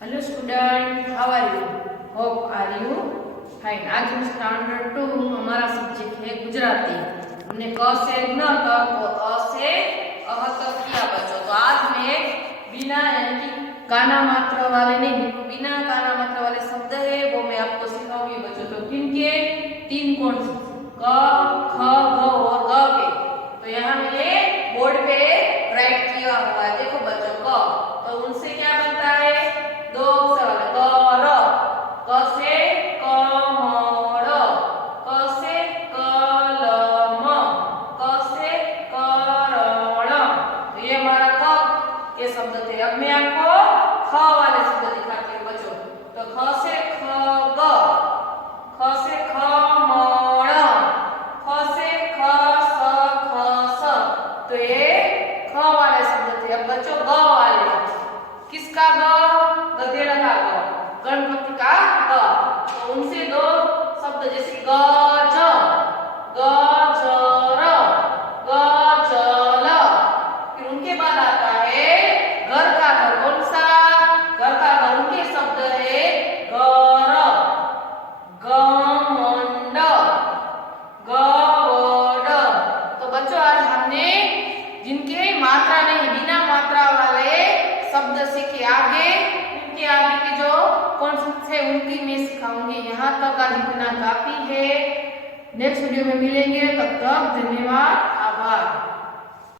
Hello student, how are you? Hope are you fine. आज हम standard 2 हमारा subject है गुजराती। हमने क से न तक अ से अह तक किया बच्चों। तो आज मैं बिना यानी कि काना मात्रा वाले नहीं, बिना काना मात्रा वाले शब्द है वो मैं आपको सिखाऊंगी बच्चों। तो किनके तीन कौन से क ख ग और ग के। तो यहाँ मैंने बोर्ड पे राइट किया हुआ है, देखो बच्चों क। तो उनसे क्या बनता है दो अक्षर क से कमल, क से कलम, क से करण। तो ये हमारा क के शब्द थे। अब मैं आपको ख वाले शब्द दिखाती हूँ बच्चों। तो ख से खग, ख से खमण, ख से खस। तो ये ख वाले शब्द थे। अब बच्चों ग वाले, किसका ग? गधेड़ा का ग, गणपति का ग। तो उनसे दो शब्द जैसे गज, गजर, गजल। फिर उनके बाद आता है घर का घर। कौन सा? घर का घर। उनके शब्द है घर, गमंड, गवड़। तो बच्चों आज हमने जिनके मात्रा नहीं बिना मात्रा वाले शब्द सीखे। आगे उनके आगे के जो कौन से उनकी मैं सिखाऊंगी। यहाँ तक आज इतना काफी है। नेक्स्ट वीडियो में मिलेंगे, तब तक धन्यवाद, आभार।